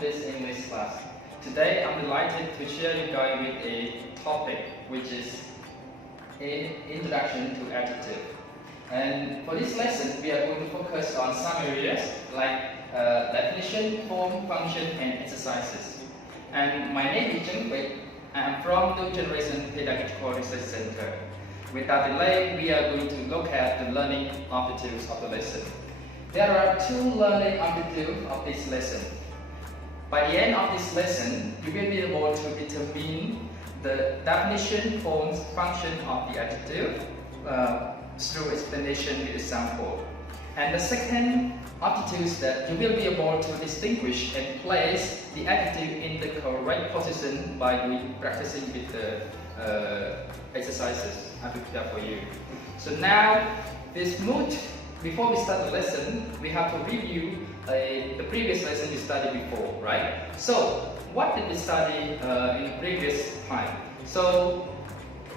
to this English class. Today I'm delighted to share you guys with a topic which is an introduction to adjective. And for this lesson we are going to focus on some areas like definition, form, function and exercises. And my name is Jung Wei. I am from New Generation Pedagogical Research Center. Without delay, we are going to look at the learning objectives of the lesson. There are two learning objectives of this lesson. By the end of this lesson, you will be able to determine the definition, forms, function of the adjective through explanation with example. And the second objective is that you will be able to distinguish and place the adjective in the correct position by practicing with the exercises I prepared for you. So now, before we start the lesson, we have to review the previous lesson we studied before, right? So, what did we study in the previous time? So,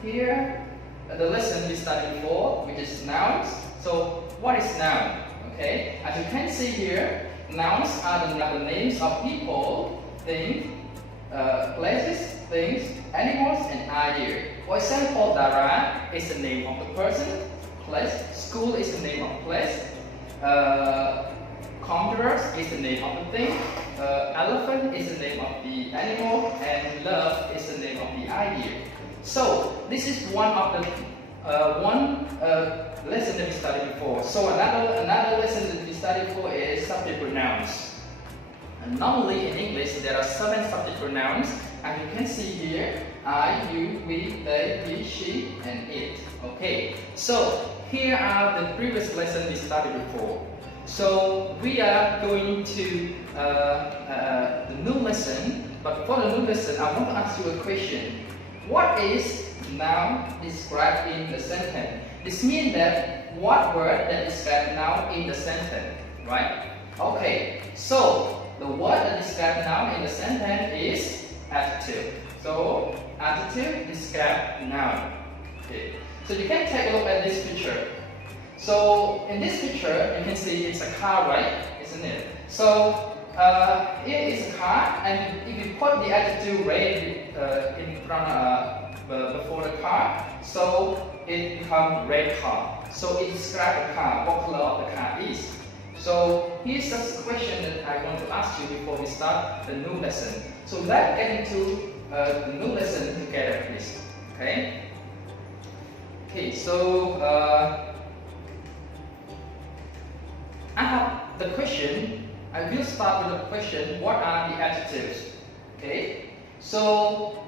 here, the lesson we studied before, which is nouns. So, what is noun? Okay, as you can see here, nouns are the names of people, things, places, things, animals, and ideas. For example, Dara is the name of the person, place. School is the name of the place. Computers is the name of the thing. Elephant is the name of the animal, and love is the name of the idea. So this is one of the lesson that we studied before. So another lesson that we studied before is subject pronouns. And normally in English there are 7 subject pronouns, as you can see here: I, you, we, they, he, she, and it. Okay. So here are the previous lesson we studied before. So we are going to the new lesson. But for the new lesson, I want to ask you a question. What is noun described in the sentence? This means that what word that describes noun in the sentence, right? Okay, so the word that describes noun in the sentence is adjective. So adjective describes noun. Okay. So you can take a look at this picture. So in this picture, you can see it's a car, right? Isn't it? So here is a car, and if you put the adjective red in front before the car, so it becomes red car. So it describes the car, what color of the car is. So here's just a question that I want to ask you before we start the new lesson. So let's get into the new lesson together, please. Okay. Okay. So I have the question. I will start with the question: what are the adjectives? Okay. So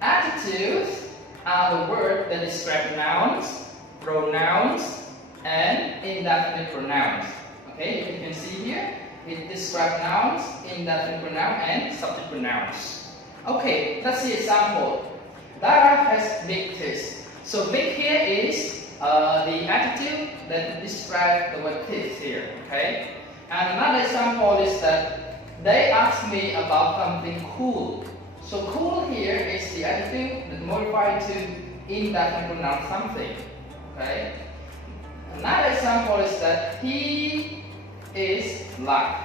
adjectives are the words that describe nouns, pronouns, and indefinite pronouns. Okay, you can see here, it describes nouns, indefinite pronoun, and subject pronouns. Okay, let's see example. Dara has big teeth. So big here is the adjective that describes the word teeth here. Okay, and another example is that they asked me about something cool. So cool here is the adjective that modified to indefinite pronoun something. Okay. Another example is that he is black.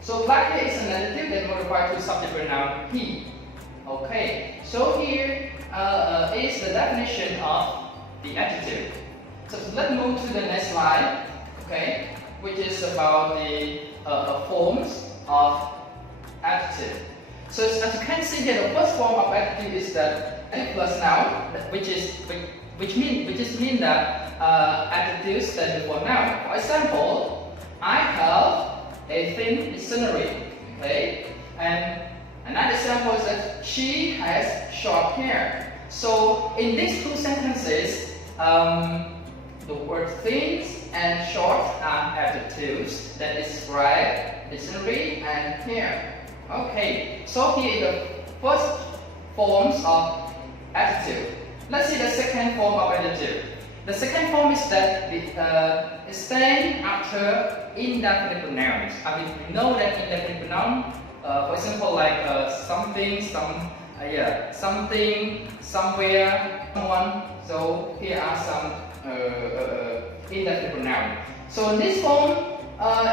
So black here is an adjective that modified to subject pronoun he. Okay. So here is the definition of the adjective. So let's move to the next slide. Okay, which is about the forms of adjective. So as you can see here, the first form of adjective is that adjective plus noun, which means that adjectives stand before noun. For example, I have a thin dictionary. Okay, and another example is that she has short hair. So in these two sentences, the word things and short are adjectives that describe dictionary and hair. Okay, so here are the first forms of adjective. Let's see the second form of adjective. The second form is that it stands after indefinite pronouns. I mean, we know that indefinite pronoun, for example, like something, something, somewhere, someone. So here are some indefinite pronouns. So in this form,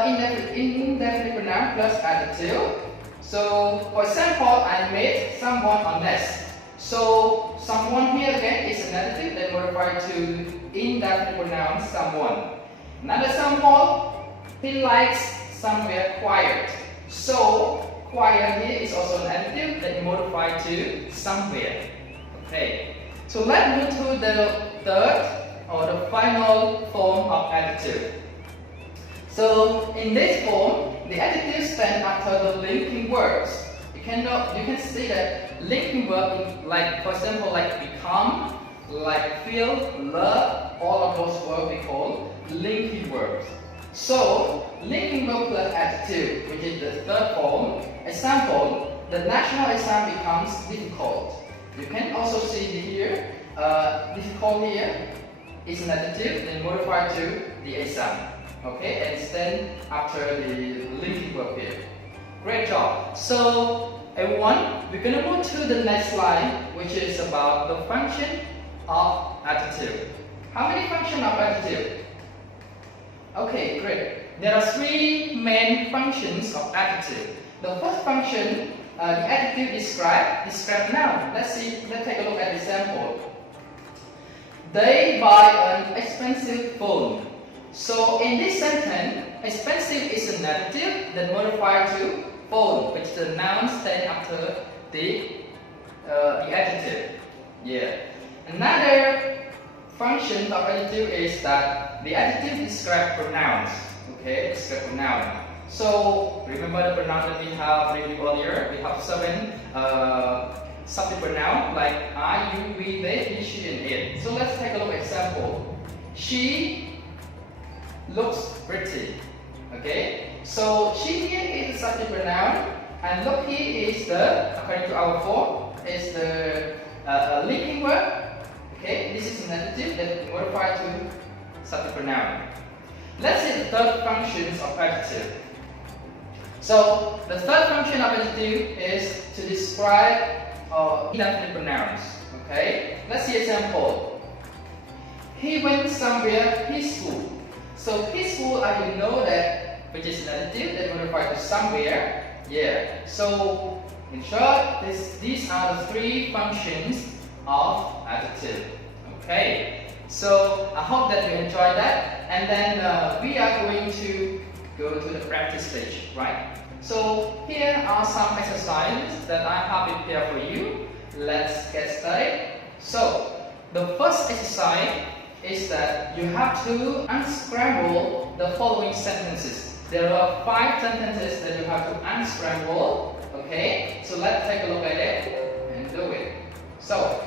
indefinite pronoun plus adjective So for example, I made someone honest. So someone here again is an adjective that modified to indefinite pronoun someone. Another example, he likes somewhere quiet. So quiet here is also an adjective that modified to somewhere. Okay. So let's move to the third or the final form of adjective. So in this form, the adjectives stand after the linking words. You can see that linking verb, like for example, like become, like feel, love, all of those words we call linking verbs. So linking verb plus adjective, which is the third form. Example: the national exam becomes difficult. You can also see here, difficult here is an adjective then modified to the exam. Okay, and stand after the linking verb here. Great job. So everyone, we're gonna move to the next slide, which is about the function of adjective. How many functions of adjective? Okay, great. There are three main functions of adjective. The first function, the adjective describe noun. Let's take a look at the example. They buy an expensive phone. So in this sentence, expensive is an adjective that modified to phone, which the noun stand after the adjective. Yeah. Another function of adjective is that the adjective describe pronouns. Okay, describe pronoun. So remember the pronoun that we have reviewed earlier. We have 7 subject pronoun like I, you, we, they, he, she, and it. So let's take a look at example. She looks pretty. Okay, so she here is the subject pronoun, and look here is the, according to our form, is the linking verb. Okay, this is an adjective that modified to subject pronoun. Let's see the third functions of adjective. So the third function of adjective is to describe indefinite pronouns. Okay, let's see example. He went somewhere peaceful. So peaceful, you know that, which is an adjective that modified to somewhere. Yeah. So in short, these are the three functions of adjective. Okay. So I hope that you enjoyed that, and then we are going to go to the practice stage, right? So here are some exercises that I have prepared for you. Let's get started. So the first exercise is that you have to unscramble the following sentences. There are 5 sentences that you have to unscramble. Okay, so let's take a look at it and do it. So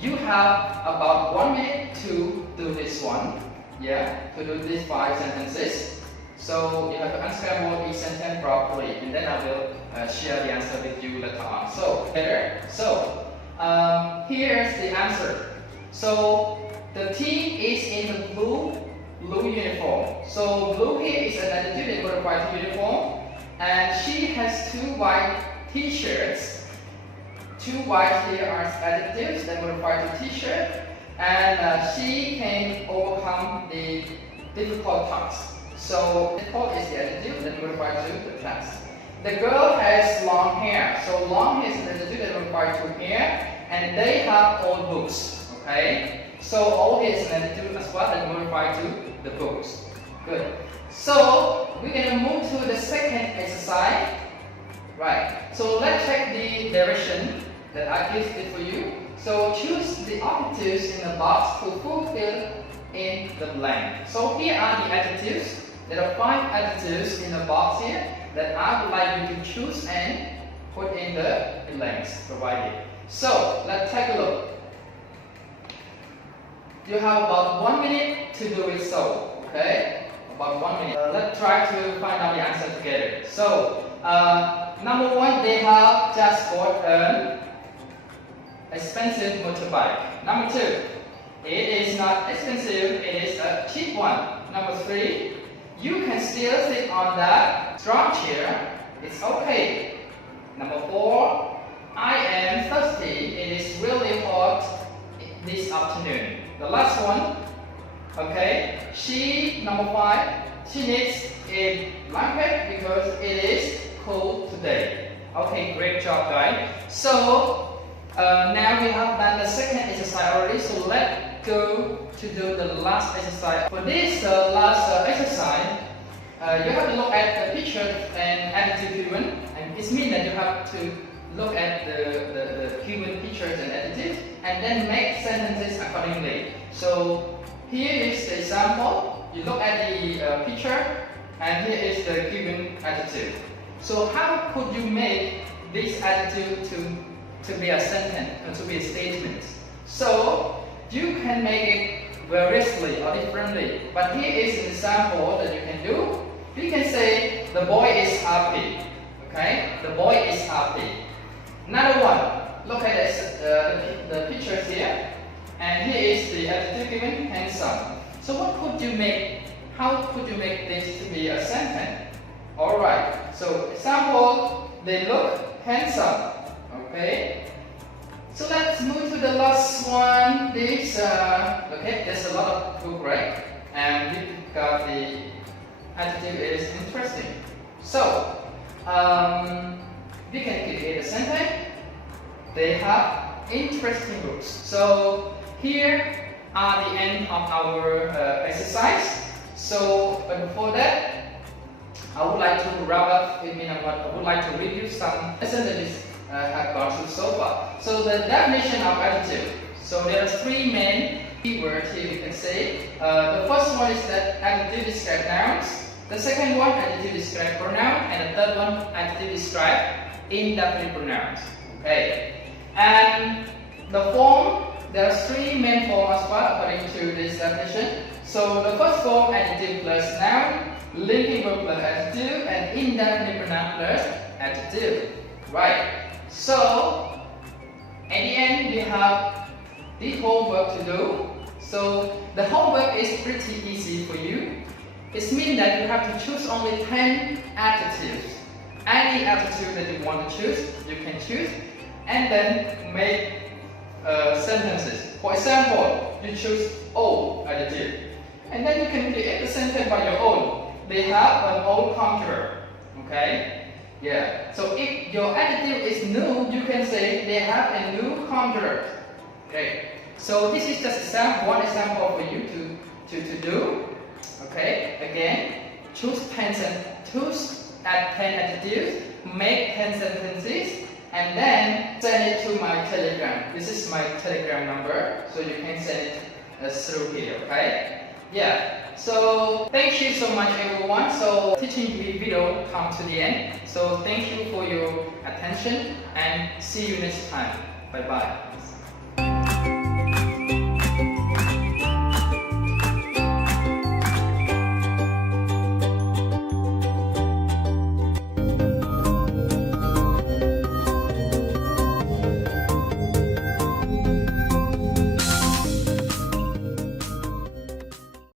you have about 1 minute to do this one. Yeah, to do these 5 sentences. So you have to unscramble each sentence properly, and then I will share the answer with you later on. So here's the answer. So the T is in the blue uniform. So blue here is an adjective that modified to uniform, and she has 2 white T-shirts. 2 white here are adjectives that modify to T-shirt, and she can overcome the difficult task. So difficult is the adjective that modifies to the task. The girl has long hair. So long hair is an adjective that modifies to hair, and they have old books. Okay. So old is an adjective as well that modifies to the books. Good. So we're gonna move to the second exercise. Right. So let's check the direction that I listed for you. So choose the adjectives in the box to fulfill in the blank. So here are the adjectives. There are 5 adjectives in the box here that I would like you to choose and put in the blanks provided. So let's take a look. You have about 1 minute to do it. So okay, about 1 minute. Let's try to find out the answer together. So number 1, they have just bought an expensive motorbike. Number 2, it is not expensive, it is a cheap one. Number 3, you can still sit on that strong chair, it's okay. Number 4, I am thirsty, it is really hot this afternoon. The last one, okay, number 5, she needs a blanket because it is cold today. Okay, great job, guys. So now we have done the second exercise already. So let's go to do the last exercise. For this last exercise, you have to look at the picture and adjective given, and it means that you have to look at the given pictures and adjectives, and then make sentences accordingly. So here is the example. You look at the picture, and here is the given adjective. So how could you make this adjective to be a sentence, to be a statement? So you can make it variously or differently. But here is an example that you can do. You can say the boy is happy. Okay, the boy is happy. Another one. Look at this, the pictures here, and here is the adjective given, handsome. So what could you make? How could you make this to be a sentence? Alright, so example, they look handsome. Okay, so let's move to the last one. This, okay, there's a lot of book, right? And we got the adjective is interesting. So, we can create a sentence. They have interesting books. So, here are the end of our exercise. So, but before that, I would like to wrap up. I would like to review some sentences have gone through so far. So the definition of adjective. So there are three main keywords here you can say. The first one is that adjective describe nouns. The second one, adjective describe pronoun, and the third one, adjective describe indefinite pronouns. Okay. And the form, there are three main forms as well according to this definition. So the first form, adjective plus noun, linking verb plus adjective, and indefinite pronoun plus adjective. Right. So at the end we have the homework to do. So the homework is pretty easy for you. It means that you have to choose only 10 adjectives. Any adjective that you want to choose, you can choose, and then make sentences. For example, you choose old adjective, and then you can create the sentence by your own. They have an old computer. Okay? Yeah. So if your adjective is new, you can say they have a new computer. Okay. So this is just one example for you to do. Okay. Again, choose 10 adjectives, make 10 sentences, and then send it to my Telegram. This is my Telegram number, so you can send it through here. Okay. Yeah. So thank you so much everyone. So teaching video come to the end. So thank you for your attention and see you next time. Bye bye.